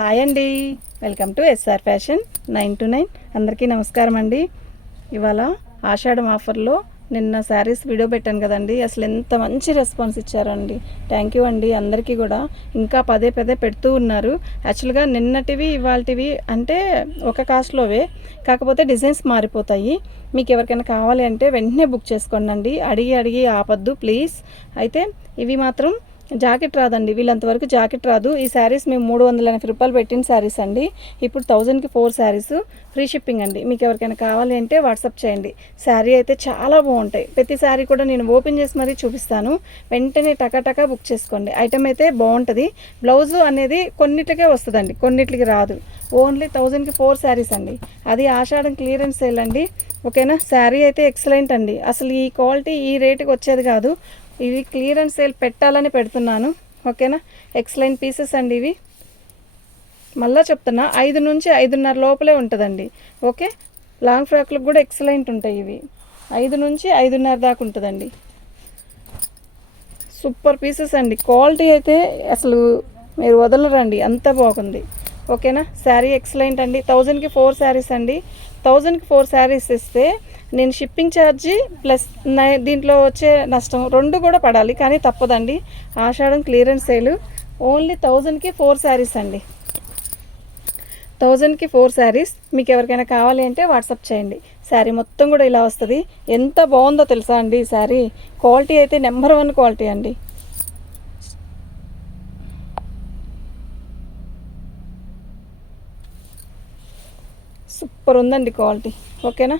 Hi అండి, welcome to S ఫ్యాషన్ 9 to 9. అందరికీ నమస్కారం అండి. ఇవాళ ఆషాఢం ఆఫర్లో నిన్న శారీస్ వీడియో పెట్టాను కదండి. అసలు ఎంత మంచి రెస్పాన్స్ ఇచ్చారండి. థ్యాంక్ యూ అండి. అందరికీ కూడా ఇంకా పదే పెడుతూ ఉన్నారు. యాక్చువల్గా నిన్నటివి ఇవాళటివి అంటే ఒక కాస్ట్లోవే, కాకపోతే డిజైన్స్ మారిపోతాయి. మీకు ఎవరికైనా కావాలి అంటే వెంటనే బుక్ చేసుకోండి. అడిగి ఆపద్దు ప్లీజ్. అయితే ఇవి మాత్రం జాకెట్ రాదండి, వీళ్ళంతవరకు జాకెట్ రాదు. ఈ శారీస్ మేము 380 రూపాయలు పెట్టిన శారీస్ అండి. ఇప్పుడు 1000కి 4 శారీస్ ఫ్రీ షిప్పింగ్ అండి. మీకు ఎవరికైనా కావాలి అంటే వాట్సాప్ చేయండి. శారీ అయితే చాలా బాగుంటాయి. ప్రతి శారీ కూడా నేను ఓపెన్ చేసి మరీ చూపిస్తాను. వెంటనే టకా బుక్ చేసుకోండి. ఐటమ్ అయితే బాగుంటుంది. బ్లౌజు అనేది కొన్నిటికే వస్తుందండి, కొన్నిటికి రాదు. ఓన్లీ 1000కి 4 శారీస్ అండి. అది ఆషాఢం క్లియరెన్స్ సేల్ అండి. ఓకేనా. శారీ అయితే ఎక్సలెంట్ అండి. అసలు ఈ క్వాలిటీ ఈ రేటుకి వచ్చేది కాదు. ఇవి క్లియరెన్స్ సేల్ పెట్టాలని పెడుతున్నాను. ఓకేనా. ఎక్సలెంట్ పీసెస్ అండి ఇవి. మళ్ళీ చెప్తున్నా, 5 నుంచి 5:30 లోపలే ఉంటుందండి. ఓకే. లాంగ్ ఫ్రాక్లకు కూడా ఎక్సలెంట్ ఉంటాయి ఇవి. 5 నుంచి 5:30 దాకా ఉంటుందండి. సూపర్ పీసెస్ అండి. క్వాలిటీ అయితే అసలు మీరు వదలరండి, అంత బాగుంది. ఓకేనా. శారీ ఎక్సలెంట్ అండి. 1000కి 4 శారీస్ అండి. 1000కి 4 శారీస్ ఇస్తే నేను షిప్పింగ్ ఛార్జీ ప్లస్ దీంట్లో వచ్చే నష్టం 2 కూడా పడాలి, కానీ తప్పదండి. ఆషాఢం క్లియరెన్స్ సేల్. ఓన్లీ 1000కి 4 శారీస్ అండి. 1000కి 4 శారీస్. మీకు ఎవరికైనా కావాలి అంటే వాట్సాప్ చేయండి. శారీ మొత్తం కూడా ఇలా వస్తుంది. ఎంత బాగుందో తెలుసా అండి ఈ శారీ. క్వాలిటీ అయితే నెంబర్ 1 క్వాలిటీ అండి. సూపర్ ఉందండి క్వాలిటీ. ఓకేనా.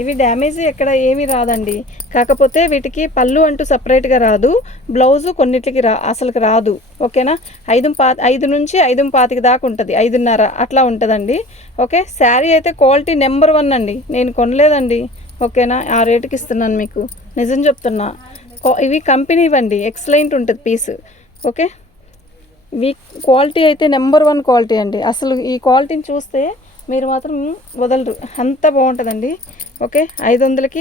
ఇవి డ్యామేజ్ ఎక్కడ ఏమీ రాదండి. కాకపోతే వీటికి పళ్ళు అంటూ సపరేట్గా రాదు. బ్లౌజు కొన్నిటికి అసలుకి రాదు. ఓకేనా. 5 నుంచి 5:25 దాకా ఉంటుంది, 5:30 అట్లా ఉంటుందండి. ఓకే. శారీ అయితే క్వాలిటీ నెంబర్ 1 అండి. నేను కొనలేదండి. ఓకేనా. ఆ రేటుకి ఇస్తున్నాను మీకు, నిజం చెప్తున్నా. ఇవి కంపెనీ ఇవ్వండి, ఎక్సలెంట్ ఉంటుంది పీస్. ఓకే. ఇవి క్వాలిటీ అయితే నెంబర్ 1 క్వాలిటీ అండి. అసలు ఈ క్వాలిటీని చూస్తే మీరు మాత్రం వదలరు, అంత బాగుంటుందండి. ఓకే. 1000కి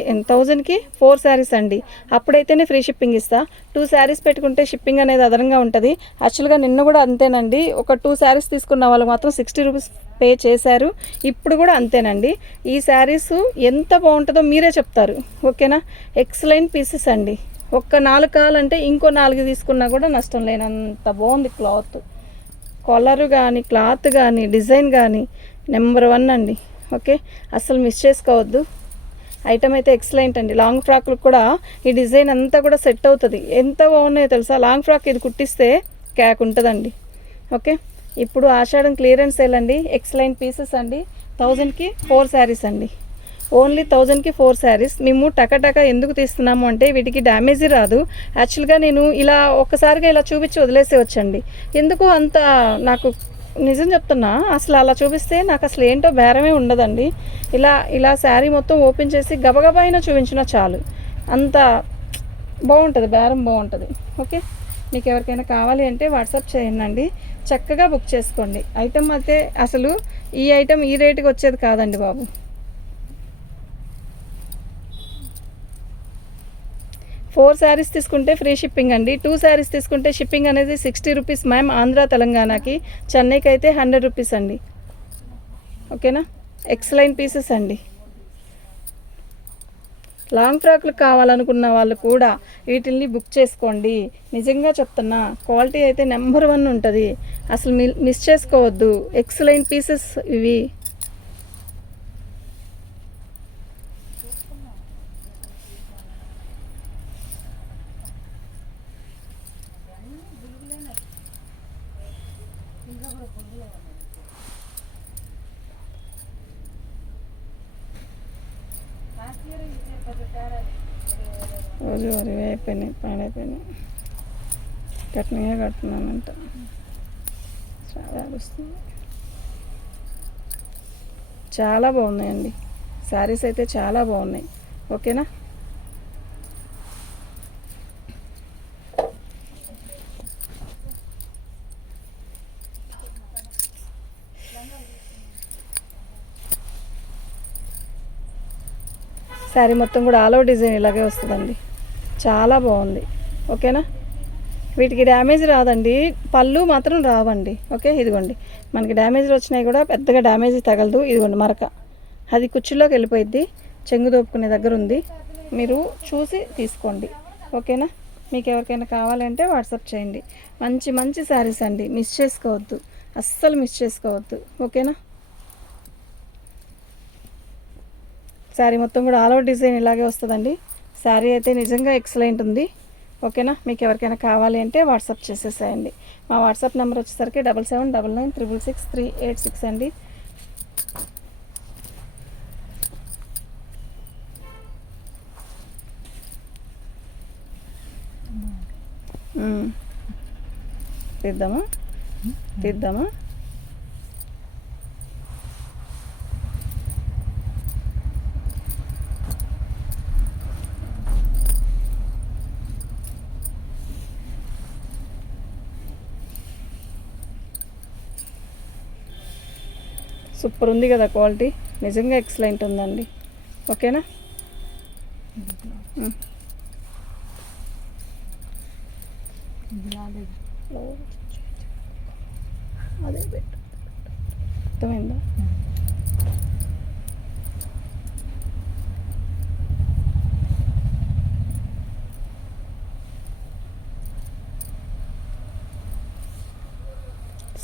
4 శారీస్ అండి. అప్పుడైతేనే ఫ్రీ షిప్పింగ్ ఇస్తా. 2 శారీస్ పెట్టుకుంటే షిప్పింగ్ అనేది అదనంగా ఉంటుంది. యాక్చువల్గా నిన్న కూడా అంతేనండి. ఒక 2 శారీస్ తీసుకున్న వాళ్ళు మాత్రం 60 రూపీస్ పే చేశారు. ఇప్పుడు కూడా అంతేనండి. ఈ శారీస్ ఎంత బాగుంటుందో మీరే చెప్తారు. ఓకేనా. ఎక్సలెంట్ పీసెస్ అండి. ఒక్క 4 కావాలంటే ఇంకో 4 తీసుకున్నా కూడా నష్టం లేనంత బాగుంది క్లాత్. కలరు కానీ, క్లాత్ కానీ, డిజైన్ కానీ నెంబర్ 1 అండి. ఓకే. అస్సలు మిస్ చేసుకోవద్దు. ఐటమ్ అయితే ఎక్సలెంట్ అండి. లాంగ్ ఫ్రాక్లకు కూడా ఈ డిజైన్ అంతా కూడా సెట్ అవుతుంది. ఎంత బాగున్నాయో తెలుసా. లాంగ్ ఫ్రాక్ ఇది కుట్టిస్తే క్యాక్ ఉంటుందండి. ఓకే. ఇప్పుడు ఆషాఢం క్లియరెన్స్ సేల్ అండి. ఎక్సలెంట్ పీసెస్ అండి. 1000కి 4 శారీస్ అండి. ఓన్లీ 1000కి 4 శారీస్. మేము టకా ఎందుకు తీస్తున్నాము అంటే వీటికి డ్యామేజీ రాదు. యాక్చువల్గా నేను ఇలా ఒక్కసారిగా ఇలా చూపించి వదిలేసేవచ్చండి. ఎందుకు అంత నాకు నిజం చెప్తున్నా, అసలు అలా చూపిస్తే నాకు అసలు ఏంటో బేరమే ఉండదండి. ఇలా శారీ మొత్తం ఓపెన్ చేసి గబగబా అయినా చూపించినా చాలు, అంత బాగుంటుంది, బేరం బాగుంటుంది. ఓకే. మీకు ఎవరికైనా కావాలి అంటే వాట్సాప్ చేయండి. చక్కగా బుక్ చేసుకోండి. ఐటమ్ అయితే అసలు ఈ ఐటమ్ ఈ రేటుకి వచ్చేది కాదండి బాబు. 4 శారీస్ తీసుకుంటే ఫ్రీ షిప్పింగ్ అండి. 2 శారీస్ తీసుకుంటే షిప్పింగ్ అనేది 60 రూపీస్ మ్యామ్. ఆంధ్ర తెలంగాణకి, చెన్నైకి అయితే 100 రూపీస్ అండి. ఓకేనా. ఎక్సలెంట్ పీసెస్ అండి. లాంగ్ ఫ్రాక్లు కావాలనుకున్న వాళ్ళు కూడా వీటిల్ని బుక్ చేసుకోండి. నిజంగా చెప్తున్నా, క్వాలిటీ అయితే నెంబర్ 1 ఉంటుంది. అసలు మిస్ చేసుకోవద్దు. ఎక్సలెంట్ పీసెస్ ఇవి. రోజువారీ అయిపోయినాయి, పాడైపోయినాయి. కడుతున్నానంట. చాలా వస్తుంది. చాలా బాగున్నాయండి శారీస్ అయితే, చాలా బాగున్నాయి. ఓకేనా. శారీ మొత్తం కూడా ఆల్ ఓవర్ డిజైన్ ఇలాగే వస్తుందండి. చాలా బాగుంది. ఓకేనా. వీటికి డ్యామేజ్ రాదండి, పళ్ళు మాత్రం రావండి. ఓకే, ఇదిగోండి మనకి డ్యామేజ్లు వచ్చినాయి కూడా పెద్దగా డ్యామేజ్ తగలదు. ఇదిగోండి మరక, అది కుచ్చుల్లోకి వెళ్ళిపోయిద్ది, చెంగు దోపుకునే దగ్గర ఉంది, మీరు చూసి తీసుకోండి. ఓకేనా, మీకు ఎవరికైనా కావాలంటే వాట్సాప్ చేయండి. మంచి మంచి శారీస్ అండి, మిస్ చేసుకోవద్దు, అస్సలు మిస్ చేసుకోవద్దు. ఓకేనా, శారీ మొత్తం కూడా ఆల్ ఓవర్ డిజైన్ ఇలాగే వస్తుందండి. శారీ అయితే నిజంగా ఎక్సలెంట్ ఉంది. ఓకేనా, మీకు ఎవరికైనా కావాలి అంటే వాట్సాప్ చేసేసేయండి. మా వాట్సాప్ నెంబర్ వచ్చేసరికి 7799666386 అండి. తీద్దామా తీద్దామా సూపర్ ఉంది కదా, క్వాలిటీ నిజంగా ఎక్సలెంట్ ఉందండి. ఓకేనా, అదే పెట్టు, అర్థమైందా?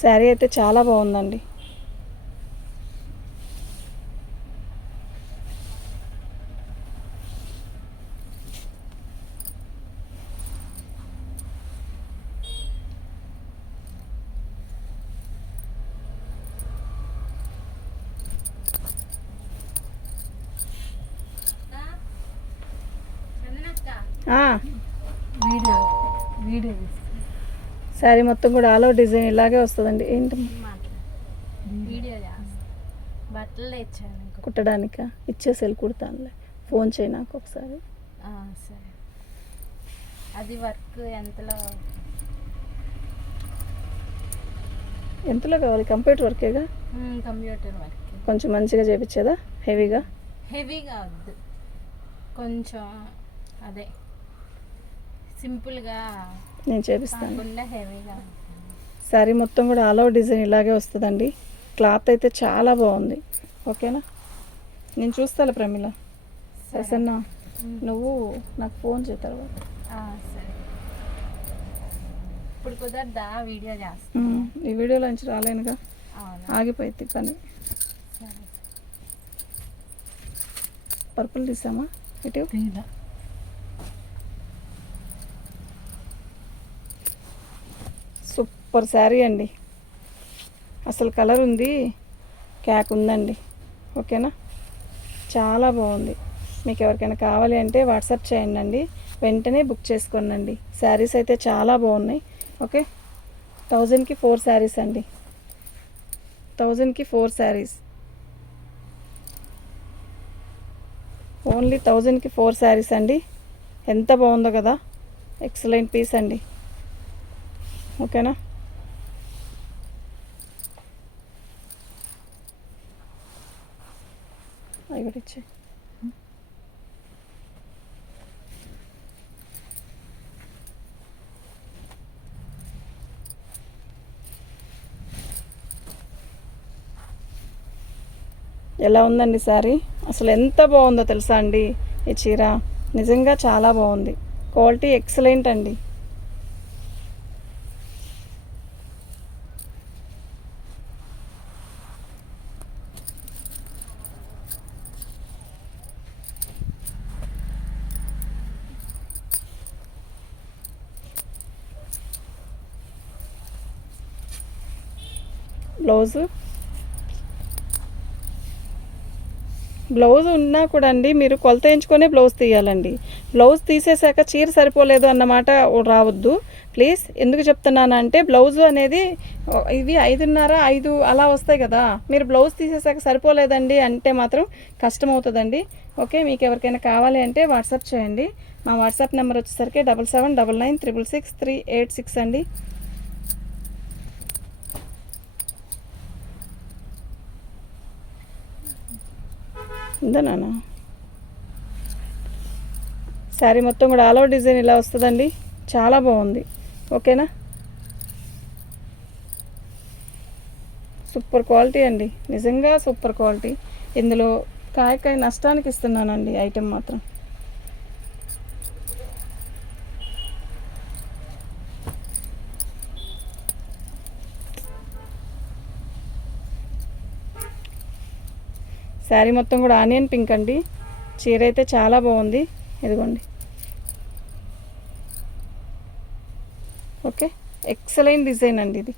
శారీ అయితే చాలా బాగుందండి. శారీ మొత్తం కూడా ఆల్ ఓవర్ డిజైన్ ఇలాగే వస్తుందండి. ఏంటి బట్టలు కుట్టడానికా? ఇచ్చేసి కుడతానులే, ఫోన్ చేయి నాకు ఒకసారి. సరే, అది వర్క్ ఎంతలో కావాలి? కంప్యూటర్ వర్కేగా? Computer work. కొంచెం మంచిగా చేపించేదా? హెవీగా వద్దు, కొంచెం అదే సింపుల్గా నేను చేపిస్తాను. హెవీగా. శారీ మొత్తం కూడా ఆల్ ఓవర్ డిజైన్ ఇలాగే వస్తుందండి. క్లాత్ అయితే చాలా బాగుంది. ఓకేనా, నేను చూస్తాను ప్రమిళ. సరేనా, నువ్వు నాకు ఫోన్ చేయ తర్వాత. సరే, ఇప్పుడు కుదరదా? వీడియో చేస్తాను. ఈ వీడియోలో నుంచి రాలేనుగా, ఆగిపోయింది పని. పర్పుల్ తీసామా? ఇటు సూపర్ శారీ అండి, అసలు కలర్ ఉంది, క్యాక్ ఉందండి. ఓకేనా, చాలా బాగుంది. మీకు ఎవరికైనా కావాలి అంటే వాట్సాప్ చేయండి అండి, వెంటనే బుక్ చేసుకోండి. శారీస్ అయితే చాలా బాగున్నాయి. ఓకే, 1000కి 4 శారీస్ అండి, 1000కి 4 శారీస్, ఓన్లీ 1000కి 4 శారీస్ అండి. ఎంత బాగుందో కదా, ఎక్సలెంట్ పీస్ అండి. ఓకేనా, అవి కూడా ఇచ్చే. ఎలా ఉందండి శారీ? అసలు ఎంత బాగుందో తెలుసా అండి ఈ చీర, నిజంగా చాలా బాగుంది. క్వాలిటీ ఎక్సలెంట్ అండి. బ్లౌజ్ ఉన్నా కూడా అండి మీరు కొలత ఎంచుకొని బ్లౌజ్ తీయాలండి. బ్లౌజ్ తీసేసాక చీర సరిపోలేదు అన్నమాట రావద్దు ప్లీజ్. ఎందుకు చెప్తున్నానంటే బ్లౌజు అనేది ఇవి 5.5 5 అలా వస్తాయి కదా, మీరు బ్లౌజ్ తీసేసాక సరిపోలేదండి అంటే మాత్రం కష్టం అవుతుందండి. ఓకే, మీకు ఎవరికైనా కావాలి అంటే వాట్సాప్ చేయండి. మా వాట్సాప్ నెంబర్ వచ్చేసరికి 7799666386 అండి. ఉందా నాన్న? శారీ మొత్తం కూడా ఆల్ ఓవర్ డిజైన్ ఇలా వస్తుందండి, చాలా బాగుంది. ఓకేనా. సూపర్ క్వాలిటీ అండి, నిజంగా సూపర్ క్వాలిటీ. ఇందులో కాయ నష్టానికి ఇస్తున్నానండి ఐటెం మాత్రం. శారీ మొత్తం కూడా ఆనియన్ పింక్ అండి. చీర అయితే చాలా బాగుంది, ఇదిగోండి. ఓకే, ఎక్సలెంట్ డిజైన్ అండి ఇది,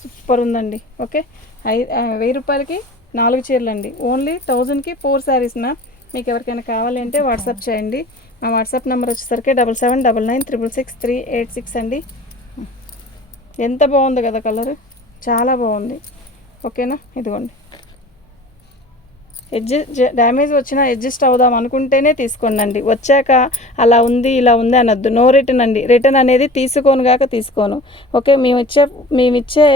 సూపర్ ఉందండి. ఓకే, 1000 రూపాయలకి 4 చీరలు అండి. ఓన్లీ 1000కి 4 శారీస్ నా. మీకు ఎవరికైనా కావాలి అంటే వాట్సాప్ చేయండి. మా వాట్సాప్ నెంబర్ వచ్చేసరికి 7799666386 అండి. ఎంత బాగుంది కదా కలర్, చాలా బాగుంది. ఓకేనా, ఇదిగోండి. డ్యామేజ్ వచ్చినా అడ్జస్ట్ అవుదాం అనుకుంటేనే తీసుకోండి. వచ్చాక అలా ఉంది ఇలా ఉంది అనొద్దు. నో రిటర్న్ అండి. రిటర్న్ అనేది తీసుకోనుగాక తీసుకోను. ఓకే, మేమిచ్చే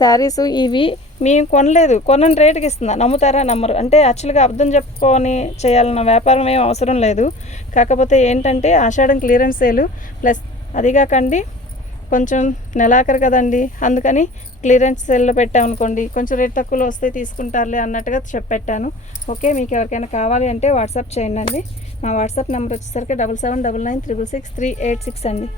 శారీస్ ఇవి మేము కొనలేదు, కొనని రేటుకి ఇస్తున్నా. నమ్ముతారా? నమ్మరు. అంటే యాక్చువల్గా అర్థం చెప్పుకొని చేయాలన్న వ్యాపారం ఏం అవసరం లేదు. కాకపోతే ఏంటంటే ఆషాఢం క్లియరెన్స్ సేలు ప్లస్ అది కాకండి కొంచెం నెలాఖరు కదండి, అందుకని క్లియరెన్స్ సేల్లో పెట్టామనుకోండి కొంచెం రేట్ తక్కువలో వస్తే తీసుకుంటారులే అన్నట్టుగా చెప్పెట్టాను. ఓకే, మీకు ఎవరికైనా కావాలి అంటే వాట్సాప్ చేయండి అండి. మా వాట్సాప్ నెంబర్ వచ్చేసరికి 7799666386 అండి.